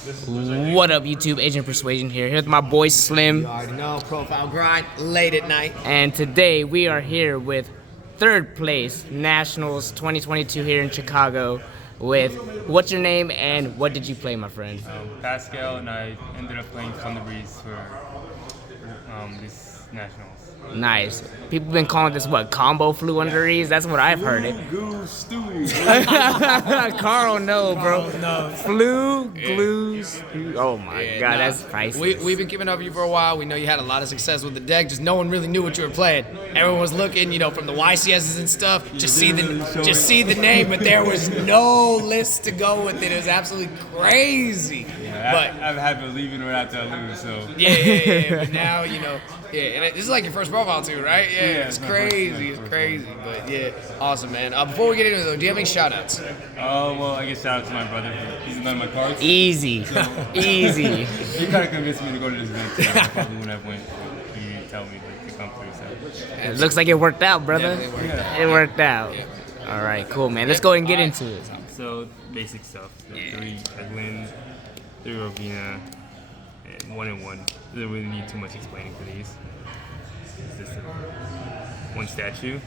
What up, YouTube? Agent Persuasion here with my boy Slim. You already know, profile grind, late at night. And today we are here with third place Nationals 2022 here in Chicago with what's your name and what did you play, my friend? Pascal, and I ended up playing Floowandereeze for this Nationals. Nice. People been calling this what, combo Floowandereeze? That's what I've heard it. FLUU GUU STUU. Carl, no, bro. No. FLUU GUU STUU. Oh my God, that's priceless. We've been keeping up with you for a while. We know you had a lot of success with the deck. Just no one really knew what you were playing. Everyone was looking, from the YCSs and stuff. Just see the name, but there was no list to go with it. It was absolutely crazy. Yeah, but I've had to leave it right after I lose, so. Yeah. But now, and this is like your first profile too, right? Yeah, it's crazy. It's crazy. But yeah, awesome, man. Before we get into it though, do you have any shout outs? Well, I guess shout out to my brother. He's done my cards. Easy. Easy. He kind of convinced me to go to this event too. I probably wouldn't have went if he didn't tell me to come through. So. It looks like it worked out, brother. Yeah, it worked out. Yeah. All right, cool, man. Let's go ahead and get into it. So, basic stuff. So 3 Eglin, 3 Robina, and 1 and 1. Doesn't really need too much explaining for these. It's just one statue.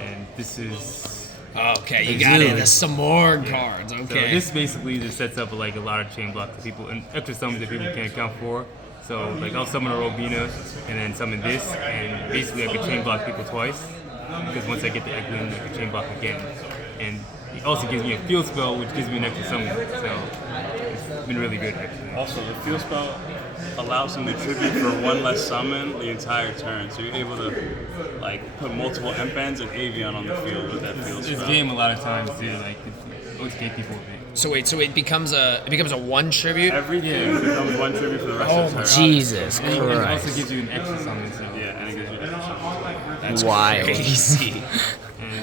And this is... Okay, you got it. There's some more cards. Okay. So this basically just sets up like a lot of chain blocks that people, and extra summons that people can't account for. So like I'll summon a Robina and then summon this, and basically I can chain block people twice. Because once I get the Eglin, I can chain block again. And it also gives me a field spell, which gives me an extra summon. So it's been really good actually. Also, the field spell allows him to tribute for 1 less summon the entire turn. So you're able to put multiple M-Bands and Avian on the field with that field spell. This game a lot of times too, it always get people with it. So wait, it becomes a 1 tribute? Everything becomes 1 tribute for the rest of the turn. Jesus Christ. And it also gives you an extra summon. So. Yeah, and it gives you an extra summon. That's wild. crazy.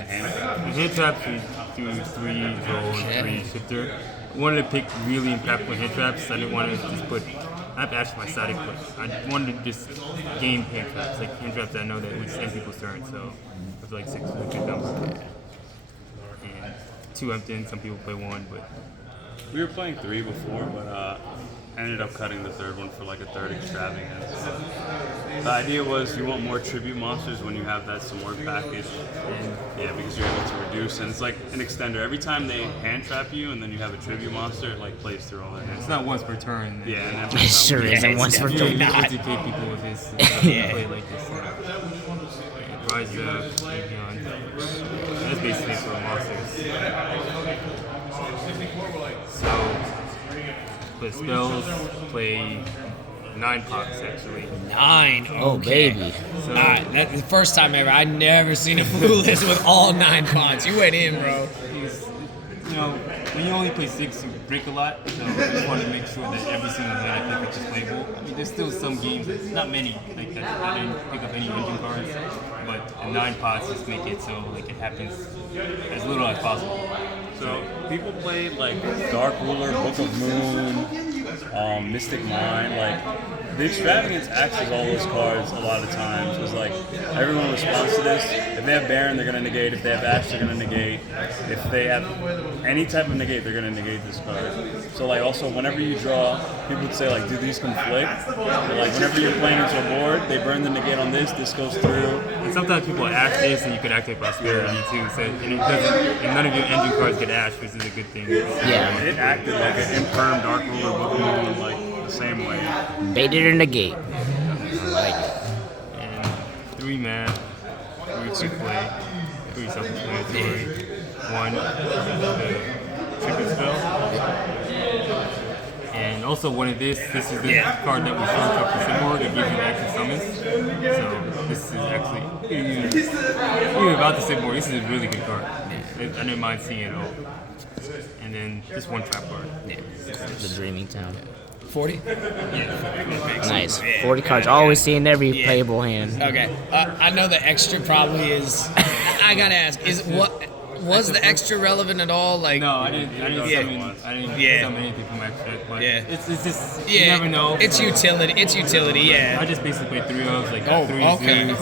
And hit traps, we do 3 roll and 3 shifter. I wanted to pick really impactful hit traps. I didn't want to just put, I have to ask my static, but I wanted to just game hit traps, like hit traps that I know that would end people's turn. So I feel like 6 is a good number. And 2 empty, some people play 1, but. We were playing 3 before, but ended up cutting the 3rd one for like a 3rd extravagance. The idea was you want more tribute monsters when you have that Samord package. Yeah, because you're able to reduce, and it's like an extender. Every time they hand trap you and then you have a tribute monster, it plays through all that. It's not once per turn. Yeah, and It sure isn't once per turn. You educate people with this. Play like this. Rise up, Yugioh. That's basically for the monsters. So, play spells, play 9 pots actually. 9. Oh, baby. So, That's the first time ever. I never seen a FLUU list with all 9 pots. You went in, bro. when you only play 6, you break a lot. So I just wanted to make sure that every single hand I pick is just playable. I mean, there's still some games, not many, like that. I didn't pick up any engine cards, but the 9 pots just make it so it happens as little as possible. So people play like Dark Ruler, Book of Moon, Mystic Mind. The extravagance acts as all those cards a lot of times. Because everyone responds to this. If they have Baron, they're gonna negate. If they have Ash, they're gonna negate. If they have any type of negate, they're gonna negate this card. So also whenever you draw, people would say do these conflict? Whenever you're playing into a board, they burn the negate on this goes through. And sometimes people ash this, and you could activate Prosperity too. So and none of your engine cards get ash, which is a good thing. Yeah. It acted like an Imperm, Dark Ruler, Book of Moon, the same way. Baited in the gate. I like it. And 3 mana, 3 quick play, 3 self-explanatory, 1 tribute spell. And also one of this is the card that we showed up for Simor that gives you extra summons. So this is actually, even about the Simor, this is a really good card. I didn't mind seeing it at all. And then just 1 trap card. The Dreaming Town. 40? Yeah. Nice. 40 cards. Always seeing every playable hand. Okay. I know the extra probably is. I gotta ask. Was the extra relevant at all? No, I didn't summon anything from my deck, but it's just you never know. It's utility. It's utility. Yeah. I just basically played 3 of 3 okay. Zeus,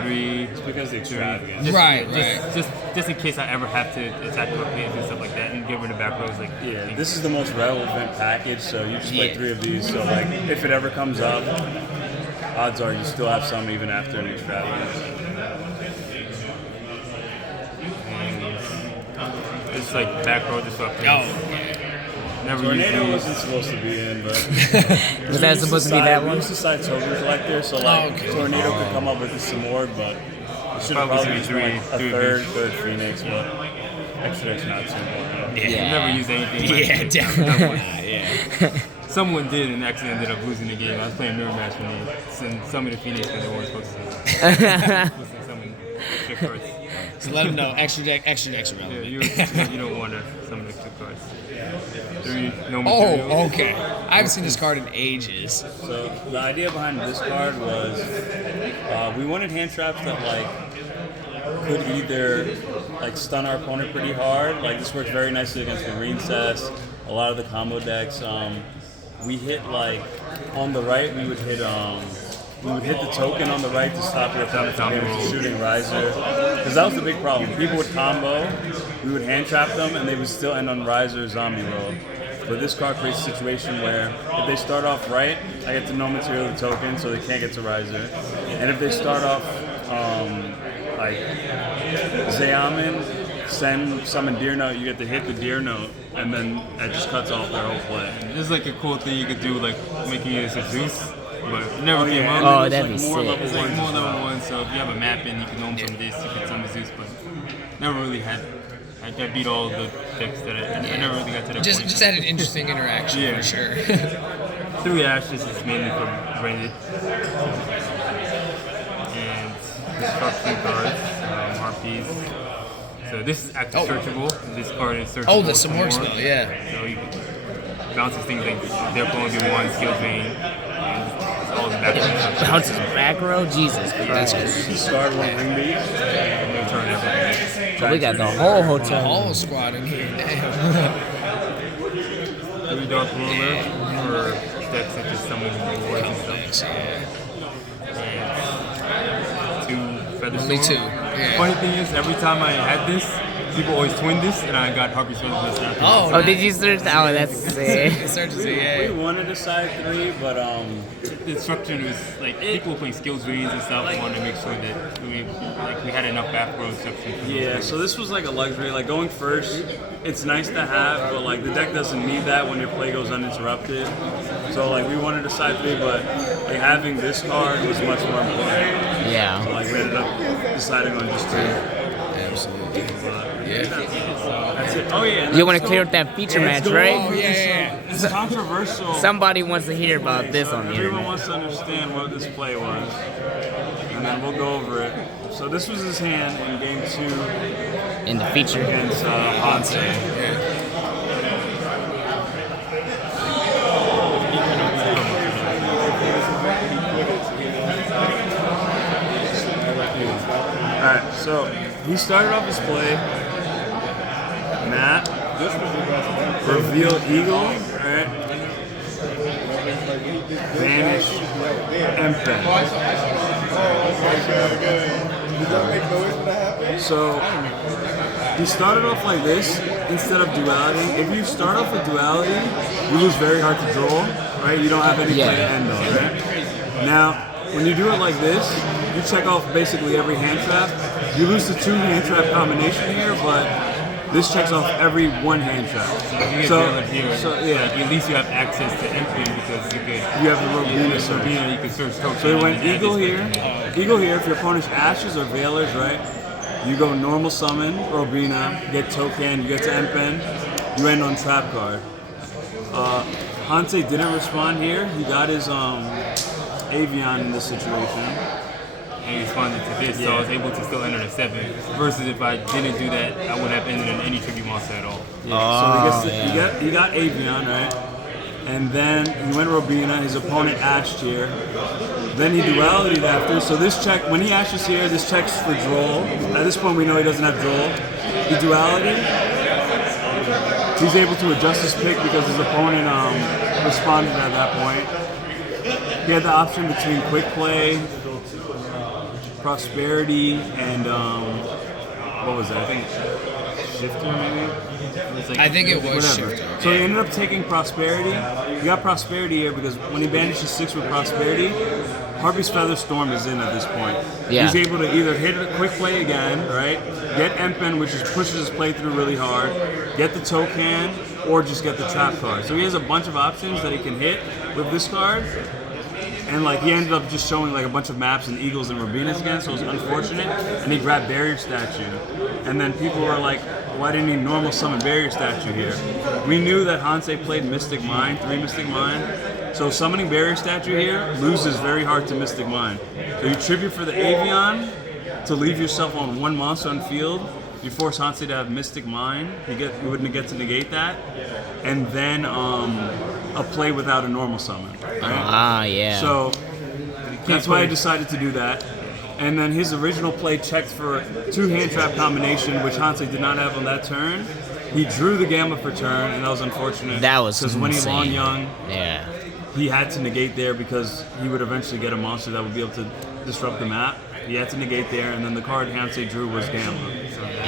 3. It's because the extravagance. Just just in case I ever have to attack my opponent and stuff like that, and get rid of back rows. Like, Yeah, this is the most relevant package, so you just play Yeah. 3 of these. So like, if it ever comes up, odds are you still have some even after an extravagance. it's like back row just up. Never Tornado used wasn't supposed to be in, but Was that supposed to be that we one? used to side token collector, so like okay. Tornado could come up with some more, but it should have Probably probably just been like a three third Phoenix, but extra deck's not too important. I never used anything. Yeah, like definitely not. that. Yeah. Someone did and actually ended up losing the game. I was playing mirror match when they summoned the Phoenix because they weren't supposed to. Summon extra cards. So let them know. Extra decks are Yeah, relevant. you don't want to summon extra cards. 3 no materials. Oh, okay. I haven't seen this card in ages. So the idea behind this card was we wanted hand traps that like could either like stun our opponent pretty hard. Like this works very nicely against Marine Cess, a lot of the combo decks. We hit like on the right we would hit the token on the right to stop your opponent from shooting riser. Because that was the big problem. People would combo, we would hand trap them, and they would still end on riser or zombie roll. But this card creates a situation where if they start off right, I get to no material the token, so they can't get to riser. And if they start off like Zayamin, summon Deer Note, you get to hit the Deer Note, and then that just cuts off their whole play. This is like a cool thing you could do, like making it a Zeus, but it never came and up. Oh, then that'd be it's more sick. level It's like one more stuff. level 1, so if you have a map in, you can gnome from this, you can summon Zeus, but never really had. I beat all the decks that I never really got to that Just point. had an interesting interaction Yeah. for sure. 3 ashes is mainly from Branded. And destruction cards, harpies. So this is active searchable. This card is searchable. Oh, the for some more more. spell, yeah. So you bounces things like their opponent do 1 skill drain. And it's all the background stuff. Bounces back row? Jesus Christ. Start one ring beat. No turn everything. We got the whole The hotel. whole squad in here. Damn. 3 Dark Ruler for decks such as Summon Rewards and stuff. Thanks, yeah. And 2 Feather Only Storm. 2. Yeah. Funny thing is, every time I had this, people always twin this, and I got Harpy's Feather Storm. Oh, did you search? Oh, that's sick. It starts to see, We yeah. wanted a side 3, but The instruction was like people playing skills reads and stuff. Wanted to make sure that we had enough back row instruction. for those yeah, reads. so this was like a luxury. Like going first, it's nice to have, but like the deck doesn't need that when your play goes uninterrupted. So like we wanted a side 3, but like having this card was much more important. So Yeah. like we ended up deciding on just 2. Absolutely. Yeah. That's it. Oh yeah. You want to clear up that feature match, Oh, right? yeah, yeah. It's controversial. Somebody wants to hear about this on the Everyone internet. wants to understand what this play was, and then we'll go over it. So this was his hand in game 2 In the feature. against Hanse. Alright, so he started off his play. Matt, reveal Eagle, right? Vanish, Empen. So he started off like this instead of duality. If you start off with duality, you lose very hard to draw, right? You don't have any play to end on, right? Now, when you do it like this, you check off basically every hand trap. You lose the 2 hand trap combination here, but this checks off every 1 hand trap. You So, get here, so like, yeah, at least you have access to entry because you could. you have the Robina search. You can search tokens. So he went and add Eagle this here. back in. Eagle here, if your opponent's Ashes or Veilers, right? You go normal summon, Robina, get token, you get to Empen, you end on trap card. Hanse didn't respond here. He got his Avian in this situation. And he responded to this, so I was able to still enter the 7. Versus if I didn't do that, I wouldn't have entered in any tribute monster at all. So he got Avian, right? And then he went Robina, his opponent ashed here. Then he dualitied after, so this check, when he ashes here, this checks for draw. At this point we know he doesn't have draw. He duality. He's able to adjust his pick because his opponent responded at that point. He had the option between quick play, prosperity, and what was it? I think Shifter maybe. It was like, I think it was whatever. Shifter. So he ended up taking Prosperity. He got Prosperity here because when he banishes 6 with Prosperity, Harpy's Feather Storm is in at this point. Yeah. He's able to either hit a quick play again, right? Get Empen, which is pushes his playthrough really hard. Get the Token, or just get the Trap card. So he has a bunch of options that he can hit with this card. And like he ended up just showing like a bunch of maps and Eagles and Rabinas again, so it was unfortunate. And he grabbed Barrier Statue. And then people were like, why didn't he normal summon Barrier Statue here? We knew that Hansei played Mystic Mine, 3 Mystic Mine. So summoning Barrier Statue here loses very hard to Mystic Mine. So you tribute for the Avion to leave yourself on 1 monster on field. You force Hansei to have Mystic Mine. You wouldn't get to negate that. And then a play without a normal summon. Right? Yeah. So that's why I decided to do that. And then his original play checked for 2 hand trap combination, which Hansei did not have on that turn. He drew the Gamma for turn, and that was unfortunate. That was because when he insane. long young, Yeah. he had to negate there because he would eventually get a monster that would be able to disrupt the map. He had to negate there, and then the card Hansei drew was Gamma.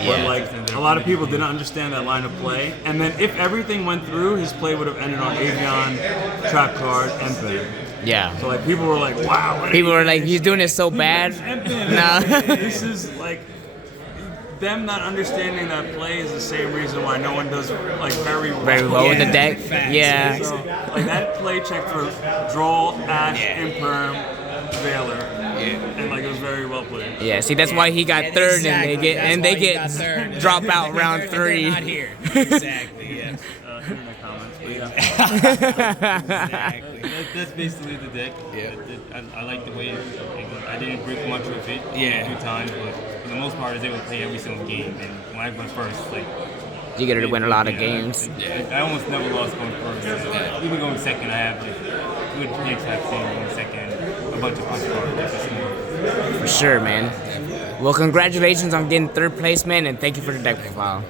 But like a lot of people didn't understand that line of play. And then if everything went through, his play would have ended on Avion, Trap card, Empen. Yeah. So like people were like, wow. what People are were like, he's doing it so bad. No. This is like them not understanding that play is the same reason why no one does like very well with the deck. Facts. Yeah. So like that play checked for draw, Ash, Imperm, Veiler, and like it was very well played. Yeah, see, that's why he got third, Exactly. and they That's why he get got third. drop out They're- round they're 3. not here. Exactly. Yeah. Internet comments, but yeah. Exactly. That's basically the deck. Yeah. I like the way I didn't break much of it Yeah. a few times, but for the most part, I was able to play every single game. And when I went first, like You get to win a lot of games. I almost never lost going first. Even going second, I have like good hand traps going second, a bunch of push cards. For sure, man. Well, congratulations on getting 3rd place, man, and thank you for the deck profile.